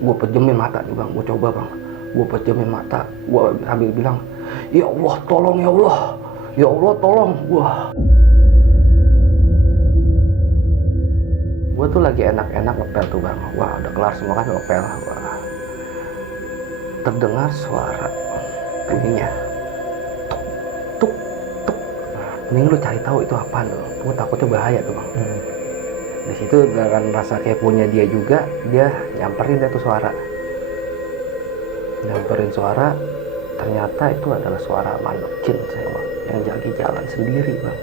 Gue pejemin mata nih bang, gue coba bang. Gue pejemin mata, gue sambil bilang, ya Allah tolong ya Allah, ya Allah tolong. Gue tuh lagi enak-enak ngepel tuh bang. Wah udah kelar semua kan ngepel. Wah. Terdengar suara bunyinya. Tuk, tuk. Mending lu cari tahu itu apaan tuh. Gue takutnya bahaya tuh bang. Di situ dengan rasa keponya dia juga, dia nyamperin deh tuh suara. Nyamperin suara, ternyata itu adalah suara makhluk jin saya bang, yang lagi jalan sendiri bang.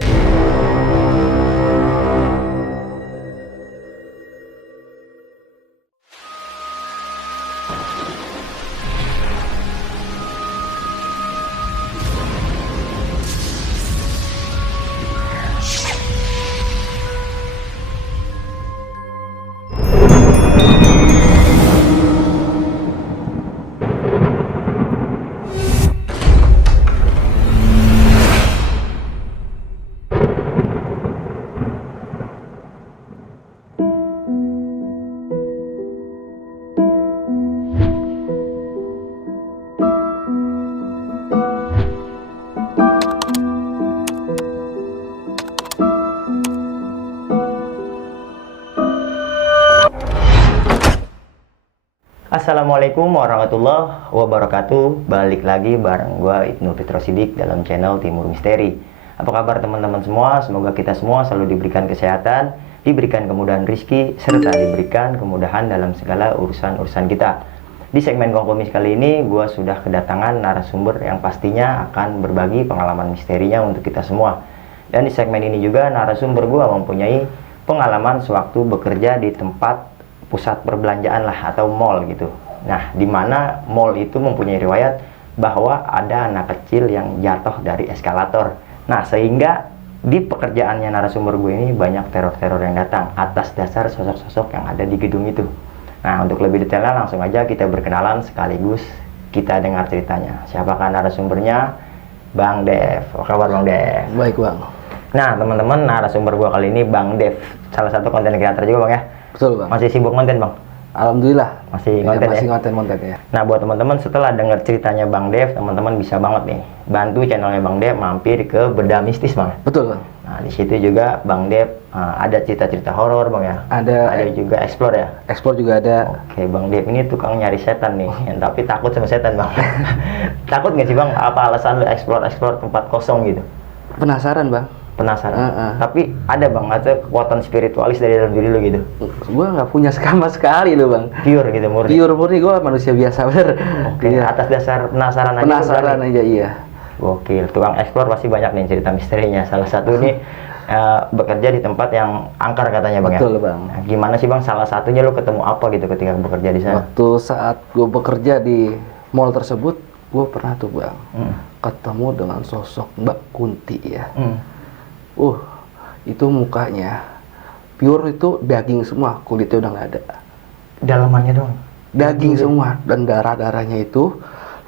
Assalamualaikum warahmatullahi wabarakatuh. Balik lagi bareng gua Ibnu Fitrosidik dalam channel Timur Misteri. Apa kabar teman-teman semua? Semoga kita semua selalu diberikan kesehatan, diberikan kemudahan rizki, serta diberikan kemudahan dalam segala urusan-urusan kita. Di segmen Kongkomis kali ini gua sudah kedatangan narasumber yang pastinya akan berbagi pengalaman misterinya untuk kita semua. Dan di segmen ini juga narasumber gua mempunyai pengalaman sewaktu bekerja di tempat pusat perbelanjaan lah atau mall gitu. Nah, di mana mall itu mempunyai riwayat bahwa ada anak kecil yang jatuh dari eskalator. Nah, sehingga di pekerjaannya narasumber gue ini banyak teror-teror yang datang atas dasar sosok-sosok yang ada di gedung itu. Nah, untuk lebih detailnya langsung aja kita berkenalan sekaligus kita dengar ceritanya. Siapakah narasumbernya? Bang Dev. Apa kabar Bang Dev? Baik bang. Nah, teman-teman, narasumber gue kali ini Bang Dev, salah satu konten kreator juga Bang ya. Betul bang. Masih sibuk konten Bang? Alhamdulillah. Masih Ya, konten masih ya? konten ya. Nah, buat teman-teman setelah dengar ceritanya Bang Dev, teman-teman bisa banget nih bantu channelnya Bang Dev mampir ke Bedah Mistis Bang. Betul bang. Nah, di situ juga Bang Dev ada cerita-cerita horor Bang ya. Ada juga explore ya. Ekspor juga ada. Oke, Bang Dev ini tukang nyari setan nih, yang tapi takut sama setan Bang. Takut nggak sih Bang? Apa alasan lu explore tempat kosong gitu? Penasaran bang. Penasaran. Tapi ada Bang, atau kekuatan spiritualis dari dalam diri lu gitu? Gue nggak punya sama sekali loh bang. Pure gitu, murni. Pure murni, gue manusia biasa bener. Oke, Iya. atas dasar penasaran aja. Penasaran aja iya. Gokil, tukang explore pasti banyak nih cerita misterinya. Salah satu nih bekerja di tempat yang angker katanya Bang. Betul ya? bang. Nah, gimana sih Bang, salah satunya lu ketemu apa gitu ketika bekerja di sana? Waktu saat gue bekerja di mall tersebut, gue pernah tuh bang ketemu dengan sosok Mbak Kunti ya. Itu mukanya pure, itu daging semua, kulitnya udah nggak ada. Dalamannya doang? Daging semua, dan darah-darahnya itu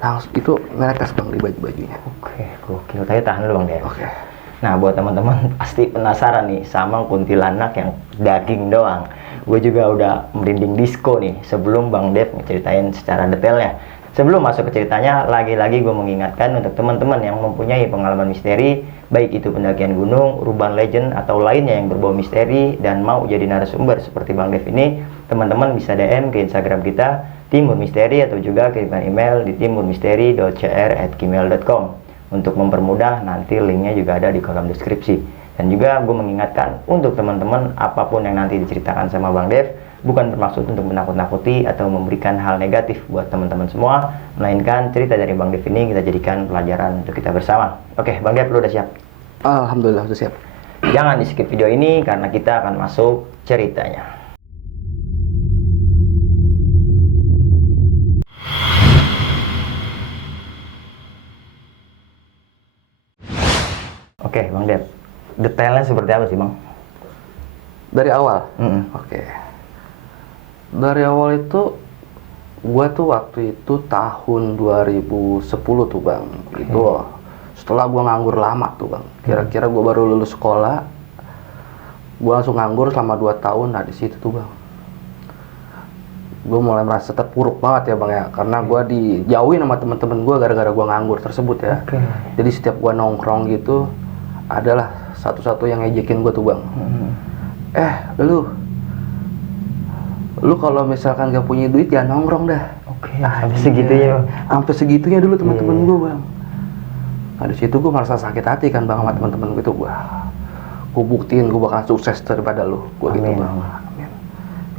langsung itu menetes bang di baju-bajunya. Oke, gokil. Tapi tahan dulu Bang Dev. Oke. Nah, buat teman-teman pasti penasaran nih sama kuntilanak yang daging doang. Gue juga udah merinding disco nih sebelum Bang Dev ngeceritain secara detailnya. Sebelum masuk ke ceritanya, lagi-lagi gue mengingatkan untuk teman-teman yang mempunyai pengalaman misteri, baik itu pendakian gunung, urban legend, atau lainnya yang berbau misteri dan mau jadi narasumber seperti Bang Dev ini, teman-teman bisa DM ke Instagram kita, Timur Misteri, atau juga kirimkan email di timurmisteri.cr@gmail.com. Untuk mempermudah, nanti linknya juga ada di kolom deskripsi. Dan juga gue mengingatkan untuk teman-teman, apapun yang nanti diceritakan sama Bang Dev bukan bermaksud untuk menakut-nakuti atau memberikan hal negatif buat teman-teman semua, melainkan cerita dari Bang Dev ini kita jadikan pelajaran untuk kita bersama. Oke, Bang Dev, lu udah siap? Alhamdulillah udah siap. Jangan di skip video ini karena kita akan masuk ceritanya. Oke, Bang Dev, detailnya seperti apa sih Bang? Dari awal. Oke. Dari awal itu gua tuh waktu itu tahun 2010 tuh bang. Itu setelah gua nganggur lama tuh bang. Kira-kira gua baru lulus sekolah, gua langsung nganggur selama 2 tahun. Nah di situ tuh bang, gue mulai merasa terpuruk banget ya bang ya, karena gue dijauhin sama temen-temen gue gara-gara gue nganggur tersebut ya. Jadi setiap gue nongkrong gitu adalah satu-satu yang ngejekin gue tuh bang. Lu kalau misalkan gak punya duit jangan nongkrong dah. Sampai segitunya. Sampai segitunya dulu teman-teman gue bang. Nah di situ gue merasa sakit hati kan bang sama teman-teman gue itu. Gue buktiin gue bakal sukses daripada lu. Gue gitu bang. Amin.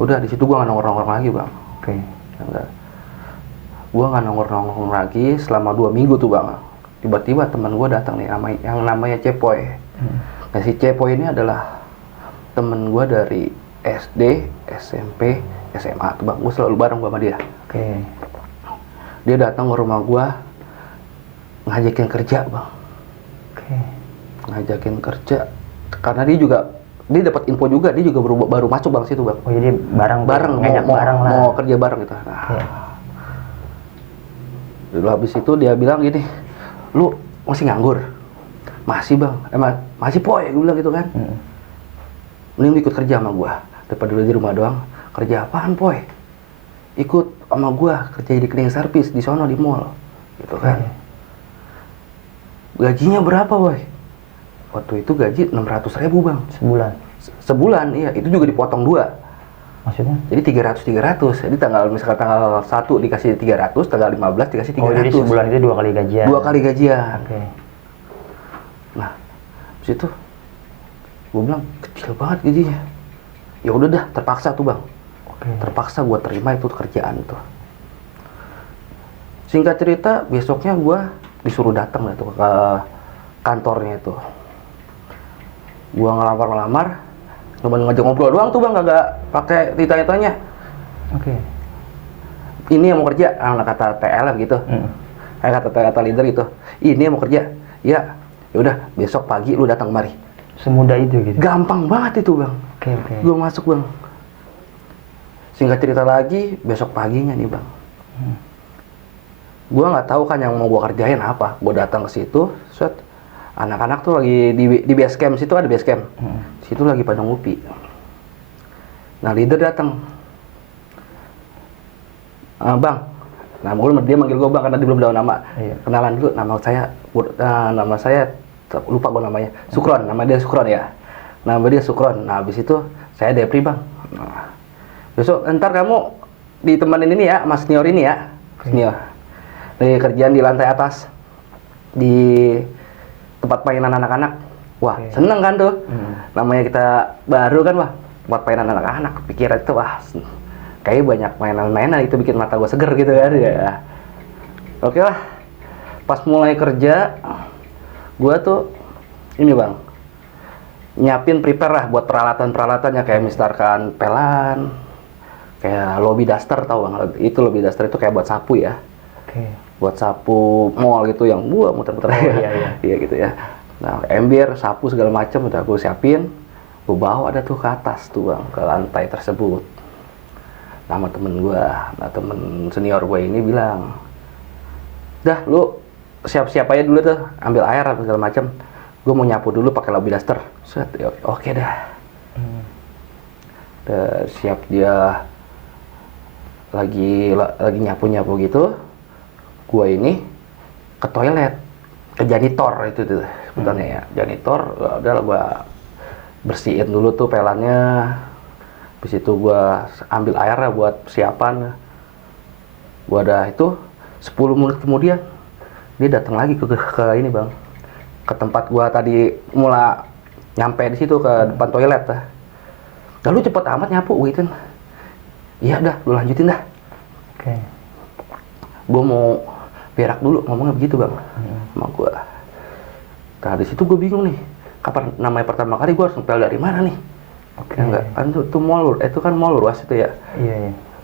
Udah di situ gue nggak nongkrong lagi bang. Gue nggak nongkrong lagi selama 2 minggu tuh bang. Tiba-tiba teman gue datang nih yang namanya Cepoy. Nah si Cepoy ini adalah temen gue dari SD, SMP, SMA tuh bang. Gue selalu bareng sama dia. Dia datang ke rumah gue ngajakin kerja bang. Ngajakin kerja karena dia dapat info juga, dia juga baru masuk bang situ bang. Oh jadi bareng ngajak bareng lah. Mau kerja bareng gitu. Nah, dulu habis itu dia bilang gini, lu masih nganggur? Masih bang, masih poy, gue bilang gitu kan. Mending lu ikut kerja sama gue daripada lu di rumah doang. Kerja apaan poy? Ikut sama gue kerja di cleaning service di sono di mall gitu kan. Gajinya berapa boy? Waktu itu gaji 600.000 bang. Sebulan, iya. Itu juga dipotong 2. Maksudnya? Jadi 300. Jadi misalkan tanggal 1 dikasih 300, tanggal 15 dikasih 300. Oh jadi sebulan itu 2 kali gajian? 2 kali gajian. Nah, habis itu gue bilang kecil banget gajinya. Ya udah dah, terpaksa tuh bang. Terpaksa gue terima itu kerjaan itu. Singkat cerita, besoknya gue disuruh datang lah tuh ke kantornya itu. Gue ngelamar, cuma ngajak ngobrol doang tuh bang, kagak pakai ditanya-tanya. Ini yang mau kerja, anak kata TL gitu. Kayak kata leader gitu. Ini yang mau kerja, ya udah besok pagi lu datang kemari. Semudah itu gitu? Gampang banget itu bang. Gue masuk bang. Singkat cerita lagi, besok paginya nih bang. Gue nggak tahu kan yang mau gue kerjain apa. Gue datang ke situ, set. Anak-anak tuh lagi di base camp, situ ada base camp. Situ lagi pada ngopi. Nah leader datang. Bang, nah dia manggil gue bang karena dia belum tahu nama. Kenalan dulu, nama saya lupa gue namanya. Sukron, nama dia Sukron ya. Nama dia Sukron. Nah habis itu saya Depri bang. Nah, besok ntar kamu ditemenin ini ya, mas senior ini ya. Senior. Di kerjaan di lantai atas. Di tempat mainan anak-anak. Wah, seneng kan tuh. Namanya kita baru kan, wah, tempat mainan anak-anak. Pikiran itu, wah, kayaknya banyak mainan-mainan itu bikin mata gue seger gitu kan ya. Oke lah. Pas mulai kerja, gue tuh ini bang, nyiapin prepare lah buat peralatan-peralatannya kayak misalkan pelan, kayak lobby duster tau bang. Itu lobby duster itu kayak buat sapu ya. Buat sapu mall gitu yang gua muter-muter iya gitu ya. Nah ember, sapu segala macam udah gue siapin, gue bawa ada tuh ke atas tuh bang, ke lantai tersebut. Nama temen gua, nah temen senior gue ini bilang, dah lu siap-siap aja dulu tuh, ambil air segala macam. Gue mau nyapu dulu pakai lobby duster. Set, oke dah. Udah siap dia lagi nyapu-nyapu gitu. Gue ini ke toilet, ke janitor itu tuh sebutannya ya, janitor. Udah lah gue bersihin dulu tuh pelannya. Habis itu gue ambil airnya buat persiapan. Gue ada itu 10 menit kemudian dia datang lagi ke ini bang, ke tempat gue tadi mulai nyampe di situ ke depan toilet. Lalu cepet amat nyapu gitu. Iya dah, lu lanjutin dah. Gue mau berak dulu, ngomongnya begitu bang sama gue. Nah di situ gue bingung nih, kapan namanya pertama kali gue harus ngepel dari mana nih? Ya enggak, kan itu mall, itu kan mall luas itu ya.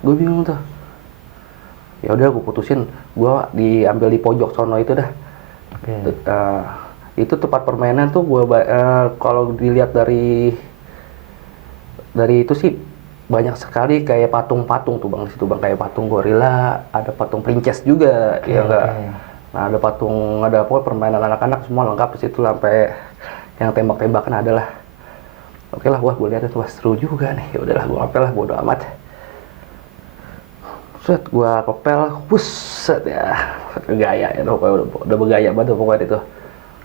Gue bingung tuh. Ya udah gue putusin, gue diambil di pojok sono itu dah. Itu tempat permainan tuh gue kalau dilihat dari itu sih banyak sekali kayak patung-patung tuh bang di situ bang, kayak patung gorila, ada patung princess juga, ya enggak. Nah ada patung, ada apa permainan anak-anak semua lengkap di situ sampai yang tembak-tembakan ada lah. Oke lah, wah gue lihat itu wah seru juga nih. Ya udahlah gue ngapel lah, bodo amat. Set gua kepel, buset ya, gaya ya, udah bergaya banget pokoknya itu.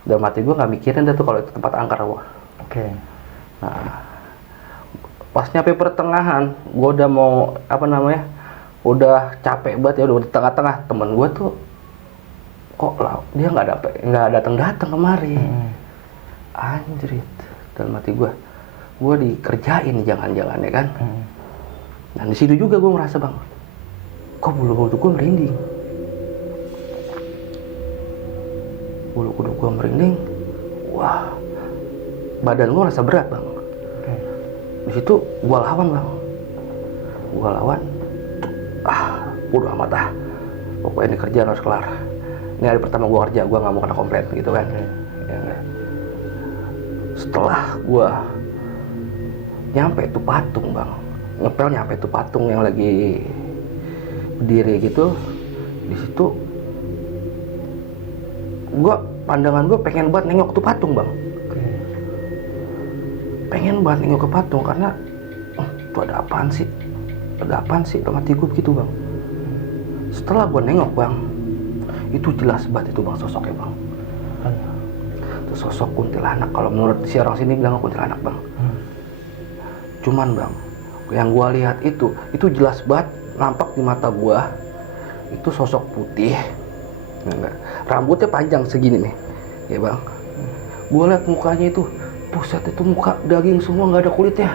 Dalam hati gua nggak mikirin dah tuh kalau itu tempat angker gua. Oke. Nah, pas nyampe pertengahan, gua udah mau apa namanya, udah capek banget ya, udah di tengah-tengah. Temen gua tuh kok lah dia nggak datang kemari. Anjrit, dalam hati gua dikerjain jangan-jangan ya kan. Dan di situ juga gua ngerasa bang, kok bulu kuduk gue merinding. Bulu kuduk gue merinding. Wah, badan gue rasa berat bang. Di situ gue lawan bang. Gue lawan. Udah amat ah. Pokoknya ini kerjaan harus kelar. Ini hari pertama gue kerja, gue nggak mau kena komplain gitu kan. Ya, setelah gue nyampe tuh patung bang, ngepel nyampe tuh patung yang lagi berdiri gitu, di situ pandangan gue pengen banget nengok tuh patung bang. Pengen banget nengok ke patung karena tuh ada apaan sih dalam hati gue gitu bang. Setelah gue nengok bang, itu jelas banget itu bang sosoknya bang. Itu sosok kuntilanak, kalau menurut si orang sini bilang kuntilanak bang. Cuman bang, yang gue lihat itu jelas banget nampak di mata gua itu sosok putih, rambutnya panjang segini nih, ya bang. Gua lihat mukanya itu, buset itu muka daging semua nggak ada kulitnya.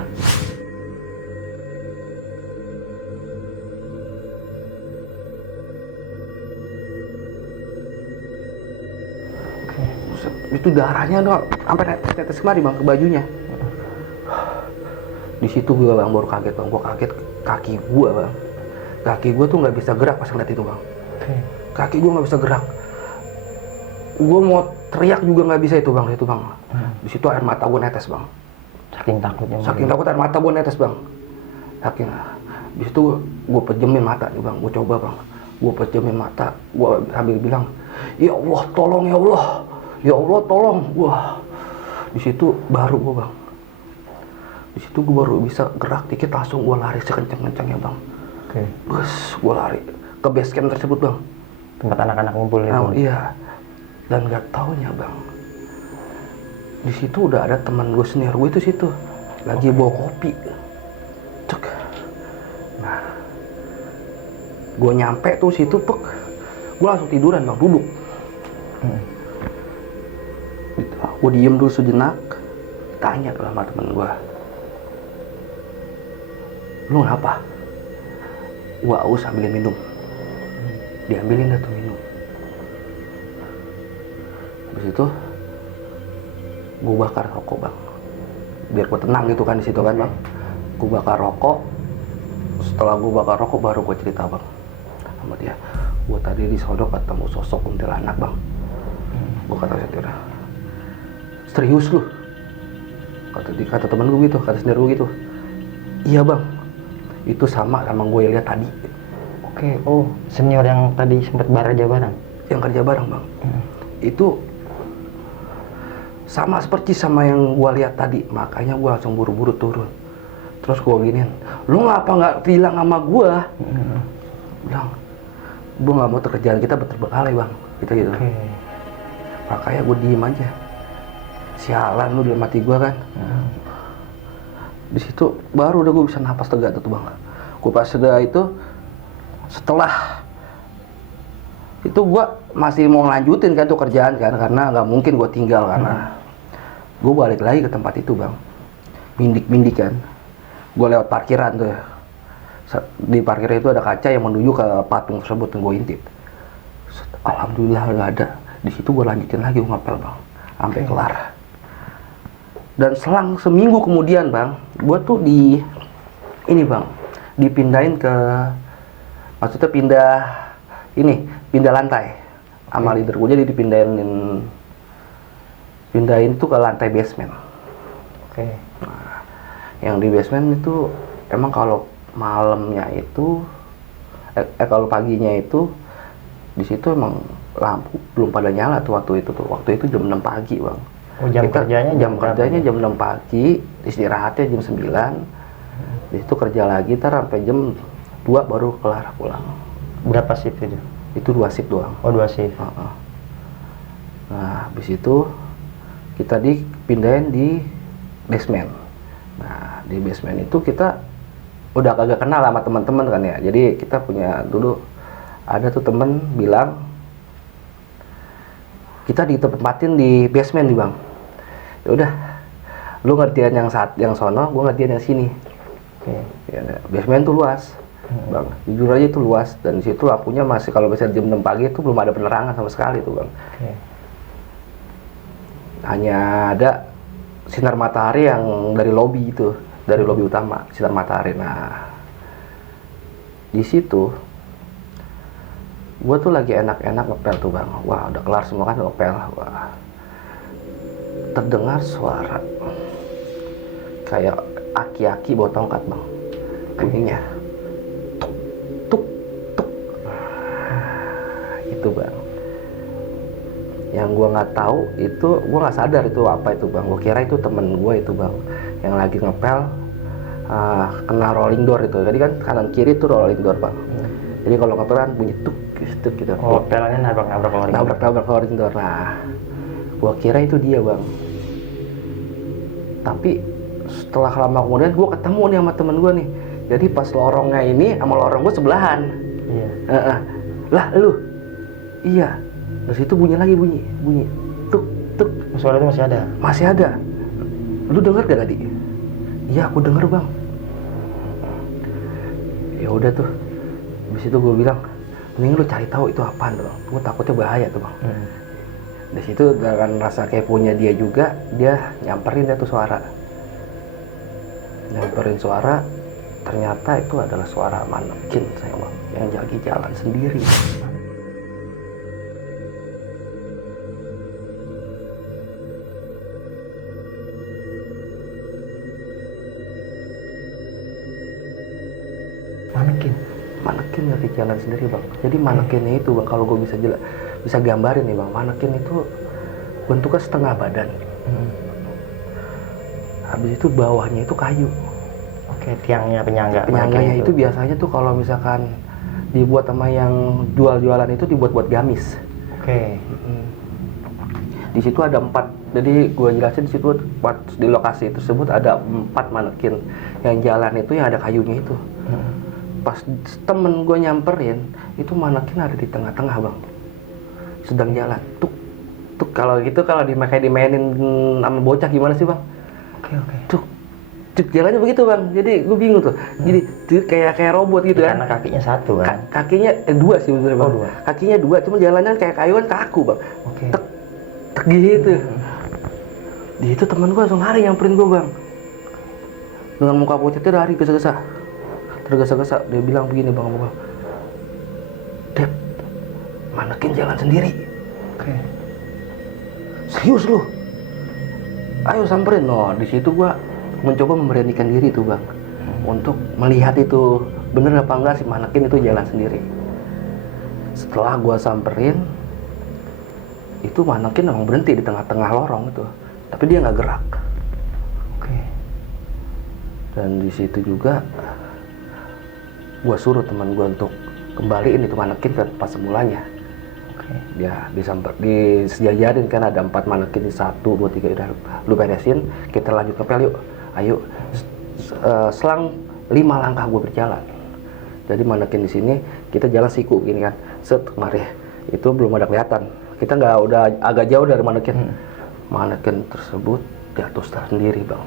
Buset, itu darahnya dong, sampai tetes kemari bang ke bajunya. Di situ gua bang baru kaget bang, gua kaget kaki gua bang. Kaki gue tuh nggak bisa gerak pas ngeliat itu bang. Kaki gue nggak bisa gerak. Gue mau teriak juga nggak bisa itu bang. Di situ air mata gue netes bang. Saking takutnya. Saking takut air mata gue netes bang. Saking. Di situ gue pejemin mata nih bang. Gue coba bang. Gue pejemin mata. Gue sambil bilang, ya Allah tolong ya Allah. Ya Allah tolong. Wah. Di situ baru gue bang. Di situ gue baru bisa gerak dikit, langsung gue lari sekencang-kencangnya bang. Bus, gue lari ke base camp tersebut bang. Tempat anak-anak ngumpul itu. Iya. Dan nggak taunya bang, di situ udah ada teman gue senior gue itu situ, lagi bawa kopi. Cek. Nah, gue nyampe tuh situ, gue langsung tiduran bang, duduk. Gue diem dulu sejenak, tanya sama temen gue, lu ngapa? Gue aus ambilin minum. Diambilin dah tuh minum. Habis itu gue bakar rokok bang, biar gue tenang gitu kan di situ kan bang. Gue bakar rokok. Setelah gue bakar rokok baru gue cerita bang sama dia. Gue tadi di sono ketemu sosok kuntilanak bang. Gue kata dia, serius lu? Kata temen gue gitu, kata sendiri gue gitu. Iya bang, itu sama gue lihat tadi. Oke, oh senior yang tadi sempat kerja bareng? Yang kerja bareng bang. Itu sama seperti sama yang gue lihat tadi, makanya gue langsung buru-buru turun. Terus gue giniin, lu ngapa nggak bilang sama gue? Bilang, gue nggak mau kerjaan kita terbengkalai bang, gitu. Makanya gue diem aja. Sialan lu dalam hati gue kan. Di situ baru udah gue bisa napas lega tuh bang. Gue pas udah itu, setelah itu gue masih mau lanjutin kan tuh kerjaan kan, karena nggak mungkin gue tinggal karena gue balik lagi ke tempat itu bang, mindik kan. Gue lewat parkiran tuh, di parkiran itu ada kaca yang menuju ke patung tersebut yang gue intip. Alhamdulillah nggak ada. Di situ gue lanjutin lagi gue ngapel bang, sampai kelar. Dan selang seminggu kemudian bang, gue tuh dipindahin ke, maksudnya pindah lantai sama leader gue, jadi pindahin tuh ke lantai basement. Nah, yang di basement itu emang kalau malamnya itu kalau paginya itu di situ emang lampu belum pada nyala tuh waktu itu jam 6 pagi bang. Jam kerjanya jam 6 pagi, istirahatnya jam 9. Di situ kerja lagi sampai jam 2 baru kelar pulang. Berapa shift itu? Itu 2 shift doang. Oh, 2 shift. Nah, habis itu kita dipindahin di basement. Nah, di basement itu kita udah kagak kenal sama teman-teman kan ya. Jadi kita punya dulu ada tuh temen bilang kita ditempatin di basement nih bang. Ya udah, lu ngertiin yang sono, gua ngertiin yang sini. Ya, basement tuh luas, bang. Jujur aja itu luas dan di situ lampunya masih kalau misalnya jam 6 pagi itu belum ada penerangan sama sekali tuh bang. Hanya ada sinar matahari yang dari lobi itu, dari lobi utama, sinar matahari. Nah, di situ gue tuh lagi enak-enak ngepel tuh bang. Wah udah kelar semua kan ngepel. Wah, terdengar suara kayak aki-aki bawa tongkat bang, bunyinya tuk tuk tuk. Itu bang, yang gue nggak tahu itu, gue nggak sadar itu apa itu bang. Gue kira itu temen gue itu bang, yang lagi ngepel kena rolling door itu. Jadi kan kanan kiri tuh rolling door bang. Jadi kalau ngepel kan bunyi tuk gitu. Oh, pelannya nabrak rolling door. Nah, gue kira itu dia bang. Tapi setelah lama kemudian gue ketemu nih sama temen gue nih. Jadi pas lorongnya ini sama lorong gue sebelahan. Lah lu, iya. Terus itu bunyi tuk tuk. Suara itu masih ada. Lu denger gak tadi? Iya aku denger bang. Ya udah tuh, habis itu gue bilang mending lu cari tahu itu apaan tuh bang, gue takutnya bahaya tuh bang. Di situ dengan rasa keponya dia juga, dia nyamperin tuh suara, ternyata itu adalah suara manekin saya bang, yang lagi jalan sendiri. Manekin lagi jalan sendiri bang. Jadi manekinnya itu bang, kalau gue bisa gambarin nih bang, manekin itu bentuknya setengah badan. Habis itu bawahnya itu kayu. Tiangnya penyangganya itu biasanya tuh kalau misalkan dibuat sama yang jualan itu dibuat buat gamis. Di situ ada 4. Jadi gue jelasin di situ di lokasi tersebut ada 4 manekin yang jalan itu yang ada kayunya itu. Pas temen gue nyamperin, itu manekin ada di tengah-tengah bang, sedang jalan tuk kalau gitu, kalau dimainin sama bocah gimana sih bang? Tuk jalannya begitu bang. Jadi gue bingung tuh. Jadi kayak robot gitu kan. Karena kakinya satu kan. Kakinya 2 sih sebenarnya bang. Kakinya 2, cuma jalannya kayak kayuan kaku bang. Tek gitu. Di itu temen gue langsung lari nyamperin gue bang, dengan muka pucatnya lari tergesa-gesa. Dia bilang begini bang, Dep, manekin jalan sendiri. Serius lu? Ayo samperin. No, di situ gua mencoba memberanikan diri tuh bang, untuk melihat itu bener apa enggak si manekin itu jalan sendiri. Setelah gua samperin, itu manekin memang berhenti di tengah-tengah lorong itu, tapi dia nggak gerak. Dan di situ juga gue suruh teman gue untuk kembaliin itu manekin ke tempat semulanya. Dia disejajarin kan, ada 4 manekin, 1, 2, 3, udah lu beresin, kita lanjut ngepel yuk. Ayo. Selang 5 langkah gue berjalan. Jadi manekin di sini kita jalan siku gini kan, set kemari itu belum ada kelihatan. Kita udah agak jauh dari manekin. Manekin tersebut jatuh sendiri bang.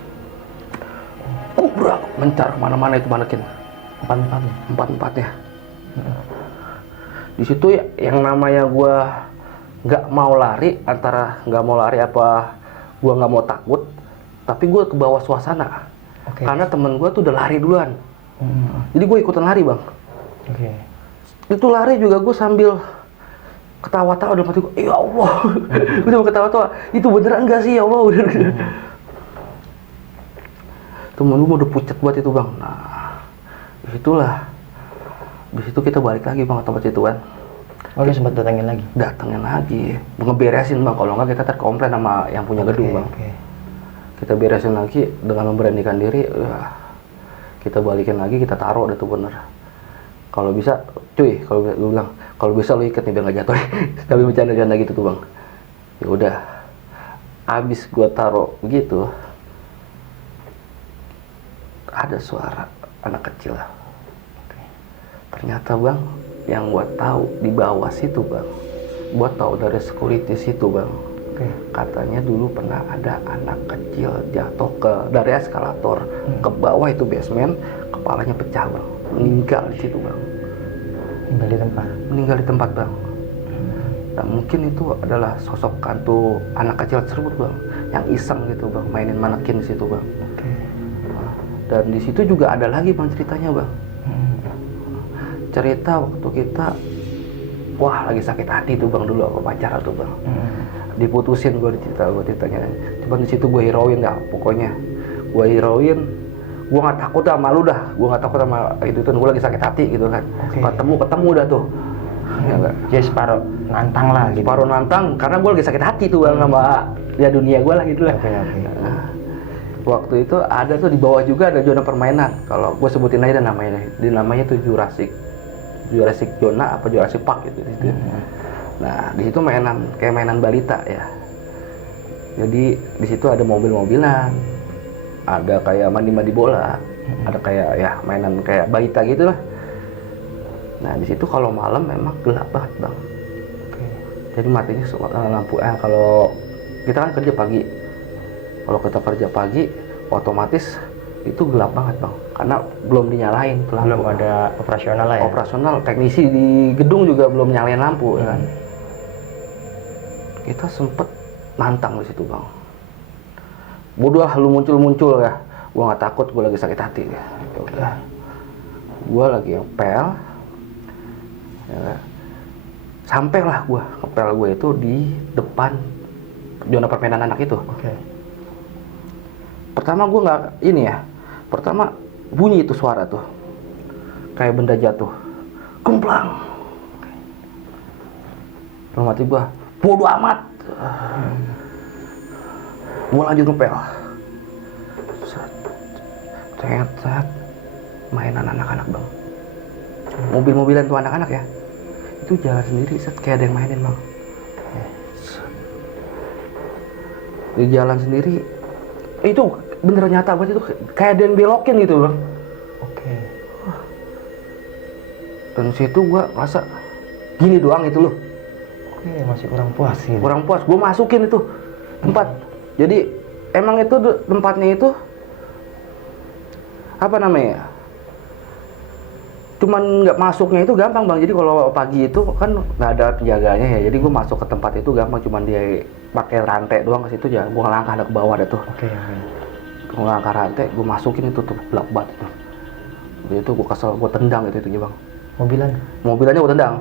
Kubrak mencar kemana-mana itu manekin. 4-4-nya. Di situ ya, yang namanya gue nggak mau lari, antara nggak mau lari apa gue nggak mau takut, tapi gue ke bawah suasana. Karena temen gue tuh udah lari duluan. Jadi gue ikutan lari bang. Itu lari juga gue sambil ketawa-tawa dalam hati gue, ya Allah. Gue cuma ketawa-tawa, itu beneran nggak sih ya Allah, bener. Temen gue udah pucat buat itu bang. Nah, disitulah, di situ kita balik lagi bang ke tempat itu kan. Lu sempat datangin lagi, ngeberesin bang. Kalau nggak kita terkomplain sama yang punya gedung bang. Kita beresin lagi dengan memberanikan diri. Kita balikin lagi, kita taruh itu bener. kalau bisa cuy, kalau gue bilang kalau bisa lo ikat nih biar nggak jatuh. Tapi bercanda-canda gitu tuh bang. Ya udah, abis gue taruh begitu, ada suara anak kecil. Ternyata bang, yang gue tahu di bawah situ bang, gue tahu dari security situ bang. Katanya dulu pernah ada anak kecil jatuh dari eskalator ke bawah itu basement, kepalanya pecah bang, meninggal di situ bang. Meninggal di tempat bang. Dan mungkin itu adalah sosok hantu anak kecil tersebut bang, yang iseng gitu bang, mainin manekin di situ bang. Dan di situ juga ada lagi bang ceritanya bang. Cerita waktu kita, wah lagi sakit hati tuh bang dulu sama pacar tuh bang. Diputusin gue ceritanya. Cuman di situ gue heroin dah, pokoknya gue heroin. Gue nggak takut sama lu dah, gue nggak takut sama itu tuh, gue lagi sakit hati gitu kan. Ketemu dah tuh. Ya, jadi separuh nantang lah gitu. Separuh nantang karena gue lagi sakit hati tuh bang sama ya dunia gue lah gitu lah. Waktu itu ada tuh di bawah juga ada zona permainan. Kalau gue sebutin aja namanya tuh Jurassic zona apa Jurassic Park gitu. Nah di situ kayak mainan balita ya. Jadi di situ ada mobil-mobilan, ada kayak mandi bola, ada kayak ya mainan kayak balita gitu lah. Nah di situ kalau malam memang gelap banget bang. Jadi matinya lampu. Kalau kita kan kerja pagi, kalau kita kerja pagi otomatis itu gelap banget bang, karena belum dinyalain tuh lampu. Belum ada operasional lah ya. Operasional, teknisi di gedung juga belum nyalain lampu ya kan. Kita sempet nantang di situ bang. Bodoh lu muncul ya, gua nggak takut, gua lagi sakit hati ya. Udah, gua lagi ngepel. Ya, sampailah gua ngepel gue itu di depan zona permainan anak itu. Pertama gue nggak ini ya, pertama bunyi itu suara tuh kayak benda jatuh, gemplang. Dalam hati gue, bodo amat. Gue lanjut ngepel. Ternyata mainan anak-anak bang, mobil-mobilan tuh anak-anak ya, itu jalan sendiri, kayak ada yang mainin bang. Di jalan sendiri itu bener nyata banget, itu kayak ada yang belokin gitu bang. Dan situ gua rasa gini doang itu loh. Masih kurang puas gitu. Kurang puas, gua masukin itu tempat. Jadi emang itu tempatnya itu apa namanya? Cuman nggak masuknya itu gampang bang. Jadi kalau pagi itu kan nggak ada penjaganya ya. Jadi gua masuk ke tempat itu gampang, cuman dia pakai rantai doang ke situ aja. Gua ngelangkah ada ke bawah ada tuh. Gue ngangkat rantai, gue masukin itu tuh gelap banget itu. Jadi itu gue kesel, gue tendang itu bang. Mobilannya gue tendang.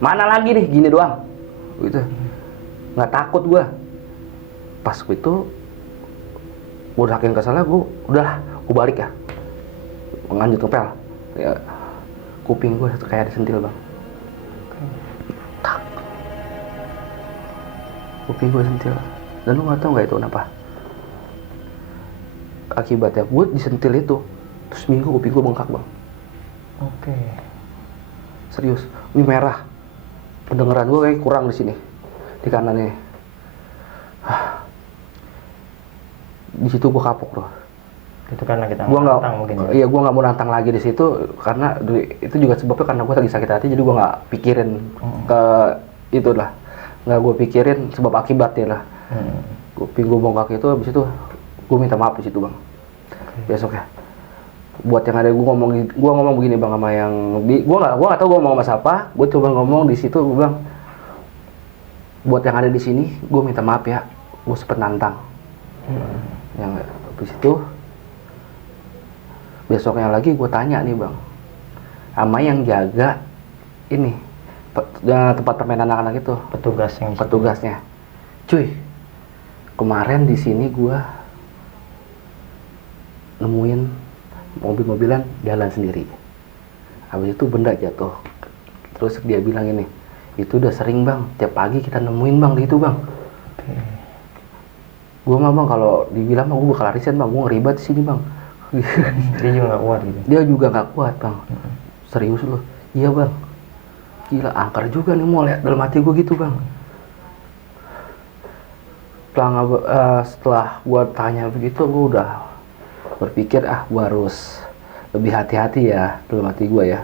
Mana lagi nih, gini doang. Gitu. Nggak takut gue. Pas itu, gue saking keselnya, gue balik ya. Lanjut ngepel. Ya, kuping gue kayak disentil bang. Tak. Kuping gue sentil. Dan lu nggak tahu nggak itu kenapa? Akibatnya gue disentil itu, terus minggu kuping gue bengkak bang. Serius, ini merah. Pendengaran gue kayak kurang di sini, di kanannya. Di situ gue kapok bro. Itu karena kita nantang mungkin ya? Iya, gue nggak mau nantang lagi di situ karena itu juga sebabnya karena gue lagi sakit hati, jadi gue nggak pikirin ke itu lah, nggak gue pikirin sebab akibatnya lah. Kuping gue bengkak itu, habis itu gue minta maaf di situ bang. Besok ya, buat yang ada gue ngomong begini bang sama yang gue nggak tahu gue ngomong sama siapa, gue coba ngomong di situ, gue bilang buat yang ada di sini gue minta maaf ya, gue sempet nantang. Yang habis itu besoknya lagi gue tanya nih bang sama yang jaga ini tempat permainan anak-anak itu, petugasnya, cuy, kemarin di sini gue nemuin mobil-mobilan jalan sendiri, habis itu benda jatuh, terus dia bilang ini, itu udah sering bang, tiap pagi kita nemuin bang di itu bang. Gue mah bang kalau dibilang mah gue bakal arisan bang, gue ngeribet di sini bang, Dia juga nggak kuat gitu. Dia juga nggak kuat bang. Serius loh. Iya bang. Gila, angker juga nih mau lihat dalam hati gue gitu bang. Setelah gue tanya begitu, gue udah berpikir gue harus lebih hati-hati ya dalam hati gue ya.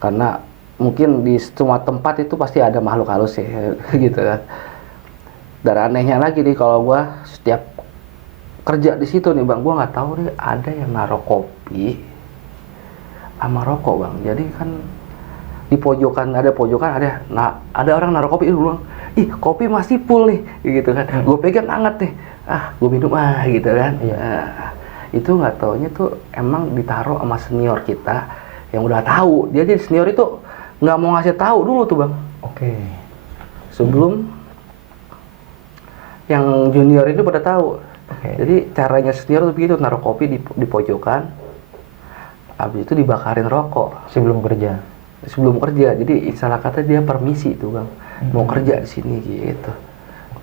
Karena mungkin di semua tempat itu pasti ada makhluk halus ya gitu kan. Dan anehnya lagi nih, kalau gue setiap kerja di situ nih bang, gue nggak tahu nih ada yang naruh kopi sama rokok bang. Jadi kan di pojokan ada ada orang naruh kopi dulu bang. Ih, kopi masih full nih gitu kan. Gue pegang anget nih, gue minum gitu kan. Itu nggak taunya tuh emang ditaruh sama senior kita yang udah tahu. Jadi senior itu nggak mau ngasih tahu dulu tuh bang. Oke. Sebelum yang junior itu pada tahu. Jadi caranya senior tuh begitu, naruh kopi di pojokan, habis itu dibakarin rokok Sebelum kerja. Jadi salah kata dia permisi tuh bang, mau kerja di sini gitu.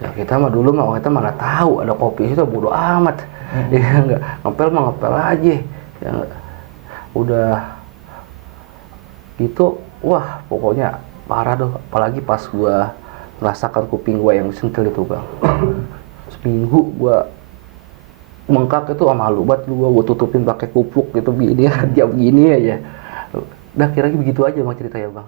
Ya, kita mah dulu kita mana tahu ada kopi itu, bodo amat. Ya nggak, ngepel aja ya, udah gitu. Wah pokoknya parah tuh, apalagi pas gua merasakan kuping gua yang sentil itu bang. Seminggu gua bengkak itu malu banget, gua tutupin pakai kupluk gitu, dia kerja begini aja. Udah kira-kira begitu aja bang ceritanya bang.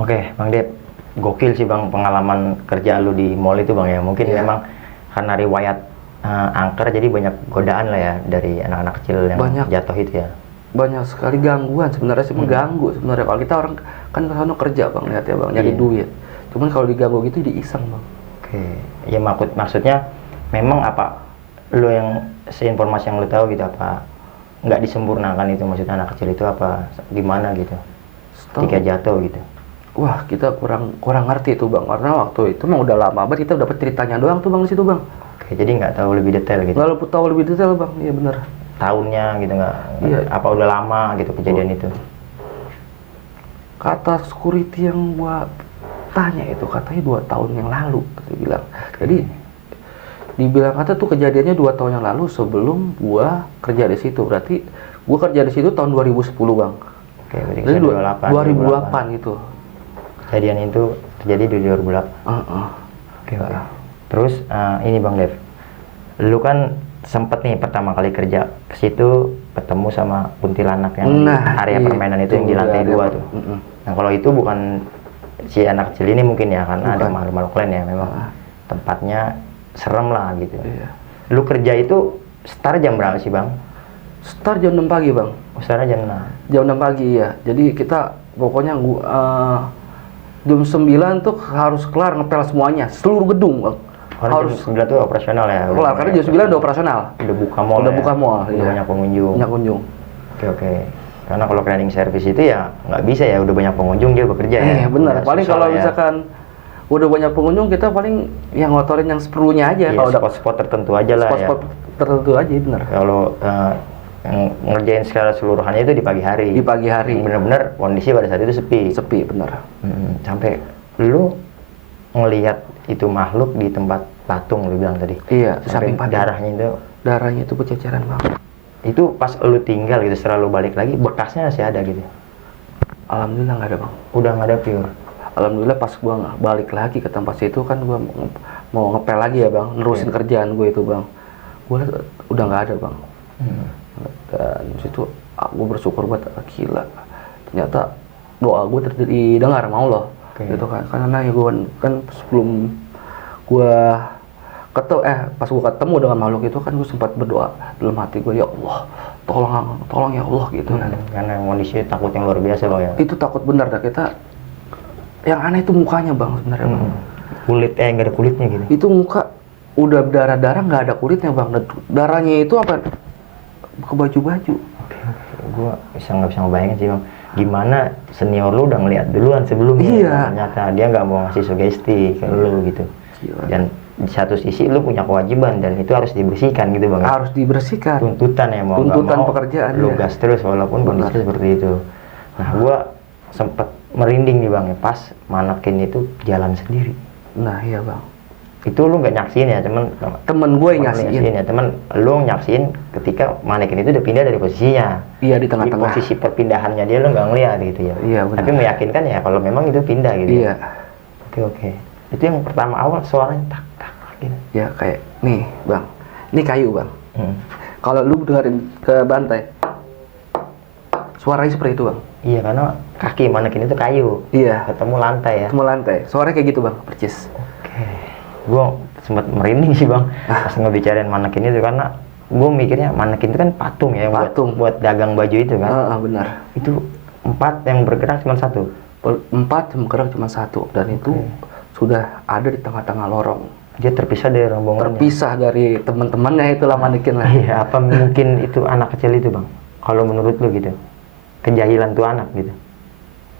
Oke, Bang Dep, gokil sih bang pengalaman kerja lu di mall itu bang ya. Mungkin memang karena riwayat angker, jadi banyak godaan lah ya dari anak-anak kecil yang jatuh itu ya. Banyak sekali gangguan sebenarnya sih, mengganggu sebenarnya. Kalau kita orang kan kesana kerja bang, lihat ya bang, nyari duit. Cuman kalau diganggu gitu diiseng bang. Oke, ya maksudnya memang apa lu yang seinformasi yang lu tahu gitu, apa nggak disempurnakan itu, maksudnya anak kecil itu apa gimana gitu ketika jatuh gitu? Wah, kita kurang ngerti itu bang, karena waktu itu emang udah lama banget kita dapat ceritanya doang tuh bang di situ bang. Oke, jadi nggak tahu lebih detail gitu? Nggak tahu lebih detail bang, iya benar. Tahunnya gitu nggak? Iya. Apa udah lama gitu kejadian itu? Kata security yang gua tanya itu katanya 2 tahun yang lalu, dia bilang. Jadi dibilang kata tuh kejadiannya 2 tahun yang lalu sebelum gua kerja di situ. Berarti gua kerja di situ tahun 2010 bang. Oke, berarti 2008 gitu. Kejadian itu terjadi di 2008. Oke. Terus ini Bang Dev, lu kan sempet nih pertama kali kerja ke situ ketemu sama kuntilanak yang area permainan itu yang di lantai 2 tuh. Nah kalau itu bukan si anak kecil ini mungkin ya, karena ada makhluk-makhluk lain ya, memang tempatnya serem lah gitu. Lu kerja itu start jam berapa sih bang? Start jam 6 pagi bang. Start jam 6? Jam 6 pagi ya. Jadi kita pokoknya jam 9 tuh harus kelar ngepel semuanya, seluruh gedung bang. Harus jam 9 tuh operasional ya? Kelar, karena jam 9 udah operasional. Udah buka mall udah ya? Buka mall, udah banyak pengunjung? Banyak pengunjung. Oke. Karena kalau cleaning service itu ya nggak bisa ya, udah banyak pengunjung dia bekerja ya? Bener, paling kalau misalkan udah banyak pengunjung, kita paling yang ngotorin yang seperlunya aja. Iya, kalau spot-spot tertentu aja lah ya? Spot tertentu aja, bener. Kalau ngerjain secara keseluruhannya itu di pagi hari? Di pagi hari. Bener-bener kondisi pada saat itu sepi? Sepi, bener. Sampai lu ngelihat itu makhluk di tempat patung lu bilang tadi? Iya, sampai darahnya itu berceceran banget. Itu pas lu tinggal gitu, setelah lu balik lagi bekasnya masih ada gitu? Alhamdulillah nggak ada bang. Udah nggak ada pure? Alhamdulillah pas gua balik lagi ke tempat situ kan, gua mau ngepel lagi ya bang, nerusin kerjaan gue itu bang. Gua lihat udah nggak ada bang. Dan situ gua bersyukur banget, gila. Ternyata doa gue didengar sama Allah. Gitu kan, karena ya gua kan sebelum gua pas gua ketemu dengan makhluk itu kan, gua sempat berdoa dalam hati gua, ya Allah tolong ya Allah gitu kan. Karena kondisi takut yang luar biasa bang ya? Itu takut benar dah kita. Yang aneh itu mukanya bang sebenarnya bang. Kulitnya nggak ada kulitnya gitu? Itu muka udah berdarah-darah, nggak ada kulitnya bang. Darahnya itu apa ke baju-baju. Oke. Gua nggak bisa ngebayangin sih bang, gimana senior lu udah ngeliat duluan sebelumnya. Iya. Ternyata dia nggak mau ngasih sugesti ke lu gitu. Gila. Dan di satu sisi lu punya kewajiban dan itu harus dibersihkan gitu bang. Harus dibersihkan. Tuntutan ya, mau tuntutan mau pekerjaan. Lu gas terus walaupun kondisi seperti itu. Nah gua sempet merinding nih bang ya pas manekin itu jalan sendiri. Nah iya bang. Itu lu nggak nyaksin ya, cuman Temen gue yang nyaksin. ya, teman lu nyaksin ketika manekin itu udah pindah dari posisinya. Iya di Di tengah-tengah. posisi perpindahannya dia lu nggak ngeliat gitu ya. Iya benar. Tapi meyakinkan ya kalau memang itu pindah gitu. Iya. Oke. Itu yang pertama awal suaranya tak tak gitu. Ya kayak nih bang. Ini kayu bang. Hmm. Kalau lu dengerin ke bantai, suaranya seperti itu bang. Iya, karena kaki manekin itu kayu. Iya. Ketemu lantai ya. Ketemu lantai. Suaranya kayak gitu bang, percis. Oke. Gue sempat merinding sih bang pas ngebicarain manekin itu, karena gue mikirnya manekin itu kan patung ya, Patung. buat dagang baju itu kan. Benar. Itu 4 yang bergerak cuma 1. 4 bergerak cuma 1 dan itu sudah ada di tengah-tengah lorong. Dia terpisah dari rombongannya. Terpisah dari teman-temannya, itulah manekin lah. Iya, apa mungkin itu anak kecil itu bang? Kalau menurut lu gitu, kejahilan tuh anak gitu.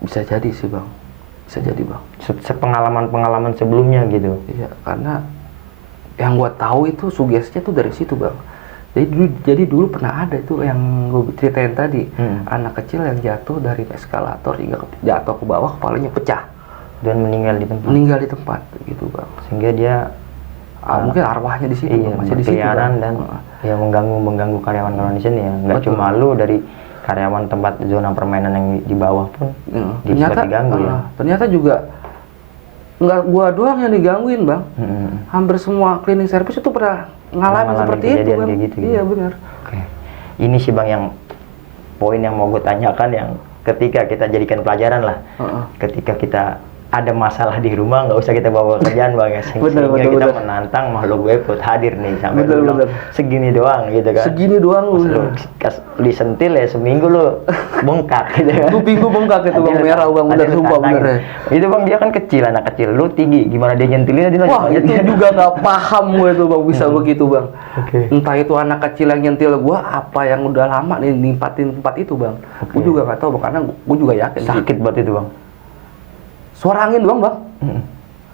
Bisa jadi sih bang. Bisa jadi bang. Sepengalaman sebelumnya gitu. Iya, karena yang gua tahu itu sugestinya tuh dari situ bang. Jadi dulu pernah ada itu yang gue ceritain tadi, anak kecil yang jatuh dari eskalator hingga jatuh ke bawah, kepalanya pecah Dan meninggal di tempat. meninggal di tempat gitu bang. Sehingga dia Mungkin arwahnya di situ iya, bang, masih di situ berkeliaran bang. dan ya mengganggu karyawan-karyawan di sini ya. Nggak Betul. cuma lu, dari karyawan tempat zona permainan yang di bawah pun Ternyata diganggu ya. Ternyata juga nggak gua doang yang digangguin bang. Hampir semua cleaning service itu pernah ngalamin seperti itu kejadian bang. kayak gitu, Iya gitu. benar. Oke. Ini sih bang yang poin yang mau gue tanyakan, yang ketika kita jadikan pelajaran lah. Ketika kita ada masalah di rumah, nggak usah kita bawa kerjaan bang ya. Sehingga kita menantang makhluk gaib buat hadir nih, sampai lu bilang segini doang gitu kan. Segini doang lu. Disentil ya seminggu lu bengkak gitu kan. Minggu bengkak itu bang, merah bang, bener sumpah bener. Itu bang, dia kan kecil, anak kecil, lu tinggi, gimana dia nyentilnya dia Wah itu juga nggak paham gue tuh bang, bisa begitu bang. Entah itu anak kecil yang nyentil gua, apa yang udah lama nih nimpatin tempat itu bang. Gue juga nggak tahu bang, karena gue juga yakin sakit banget itu bang. Suara angin doang bang.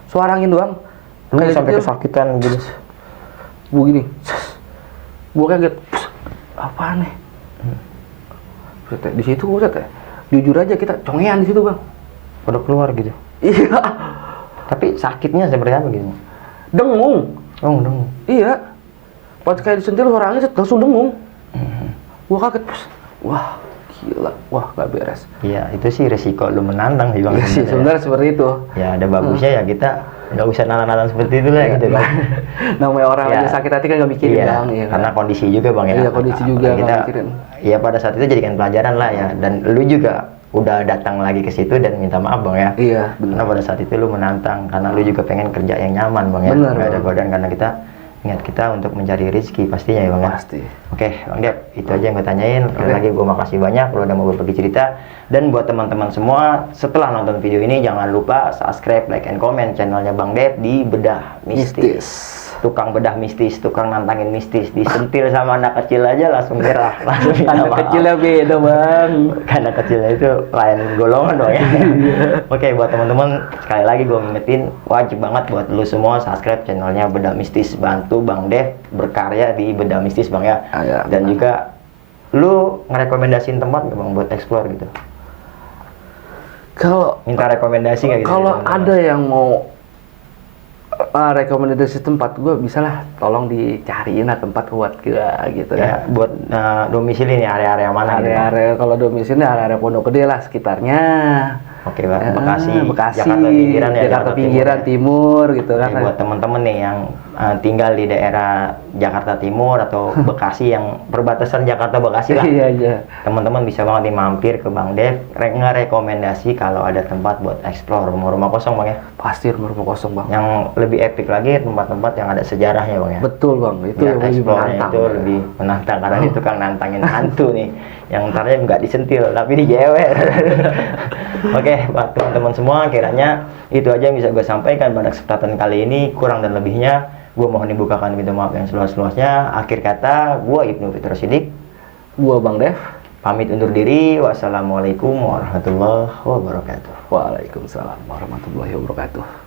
Suara angin doang. Lu sampai kesakitan gitu. Begini. Gue kaget. Apaan nih? Di situ gue ya. Jujur aja kita congean di situ bang. Udah keluar gitu. Iya. Tapi sakitnya seperti apa gitu? Dengung. Oh dengung. Iya. Pas kayak disentil suara angin langsung dengung. Gue kaget. Wah. Gila, wah gak beres. Iya, itu sih resiko lu menantang sih bang. Iya sih, sebenarnya seperti itu. Ya ada bagusnya ya kita nggak usah nantang seperti itu lah gitu bang. Namanya orang aja sakit hati kan nggak mikirin bang. Iya, karena kondisi juga bang ya. Iya, kondisi juga kita, nggak mikirin. Iya, pada saat itu jadikan pelajaran lah ya. Dan lu juga udah datang lagi ke situ dan minta maaf bang ya. Iya, benar. Karena pada saat itu lu menantang, karena lu juga pengen kerja yang nyaman bang ya. Benar. Nggak ada godaan, karena kita ingat kita untuk mencari rezeki pastinya ya bang ya. Pasti. Oke bang Dep, itu aja yang gue tanyain. Sekali lagi gue makasih banyak lo udah mau berbagi cerita. Dan buat teman-teman semua, setelah nonton video ini jangan lupa subscribe, like, and comment channelnya Bang Dep di Bedah Mistis. Tukang bedah mistis, tukang nantangin mistis, disentil sama anak kecil aja langsung nyerah, langsung minta Anak maaf. kecilnya beda bang. Anak kecilnya itu lain golongan dong ya. Oke, buat teman-teman, sekali lagi gue ngingetin, wajib banget buat lu semua subscribe channelnya Bedah Mistis. Bantu Bang Dep berkarya di Bedah Mistis bang ya. Ya, dan benar. juga lu ngerekomendasiin tempat nggak bang buat explore gitu? Kalau Minta rekomendasi nggak gitu? kalau dari teman-teman? ada yang mau rekomendasi tempat, gue bisa lah, tolong dicariin lah tempat buat kita gitu Ya, buat domisili nih area-area mana gitu? area-area kalau domisili area Pondok Gede lah sekitarnya. Oke, Bang. Bekasi, Bekasi, Jakarta pinggiran ya, Jakarta pinggiran timur gitu Oke, kan. buat temen-temen nih yang tinggal di daerah Jakarta Timur atau Bekasi yang perbatasan Jakarta Bekasi lah. Iya aja. Teman-teman bisa banget nih mampir ke Bang Dep, ngerekomendasi kalau ada tempat buat explore rumah-rumah kosong bang ya. Pasti rumah kosong bang. Yang lebih epic lagi tempat-tempat yang ada sejarahnya bang ya. Betul bang, itu Ya, yang lebih explore-nya menantang. itu lebih menantang karena itu tukang nantangin hantu nih, yang ntarnya nggak disentil tapi dijewer. Oke, buat teman-teman semua, kiranya itu aja yang bisa gue sampaikan pada kesempatan kali ini. Kurang dan lebihnya gue mohon dibukakan pintu maaf yang seluas-luasnya. Akhir kata, gue Ibnu Fitro Sidik, Gua Bang Dev, pamit undur diri. Wassalamualaikum warahmatullahi wabarakatuh. Waalaikumsalam warahmatullahi wabarakatuh.